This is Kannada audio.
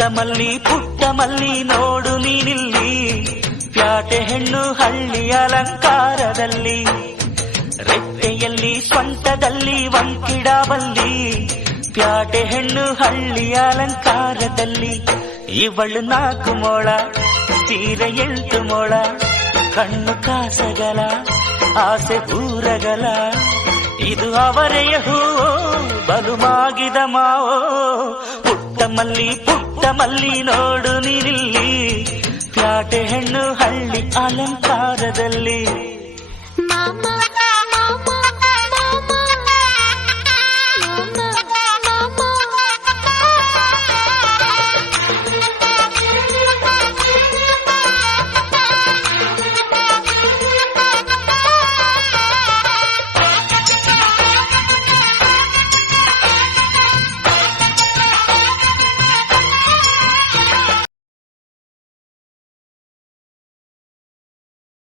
ಪುಟ್ಟ ಮಲ್ಲಿ ನೋಡು ನೀನಿಲ್ಲಿ, ಪ್ಯಾಟೆ ಹೆಣ್ಣು ಹಳ್ಳಿ ಅಲಂಕಾರದಲ್ಲಿ, ರೆಟ್ಟೆಯಲ್ಲಿ ಸ್ವಂಟದಲ್ಲಿ ವಂಕಿಡಬಲ್ಲಿ, ಪ್ಯಾಟೆ ಹೆಣ್ಣು ಹಳ್ಳಿ ಅಲಂಕಾರದಲ್ಲಿ. ಇವಳು 4 ಮೊಳ, ಸೀರೆ 8 ಮೊಳ, ಕಣ್ಣು ಕಾಸಗಲ, ಆಸೆ ಊರಗಲ, ಇದು ಅವರೆಯ ಹೂವೋ ಬಲು ಮಾಗಿದ ಮಾವೋ. ಪುಟ್ಟ ಮಲ್ಲಿ ನೋಡು ನೀನಿಲ್ಲಿ, ಪ್ಯಾಟೆ ಹೆಣ್ಣು ಹಳ್ಳಿ ಅಲಂಕಾರದಲ್ಲಿ.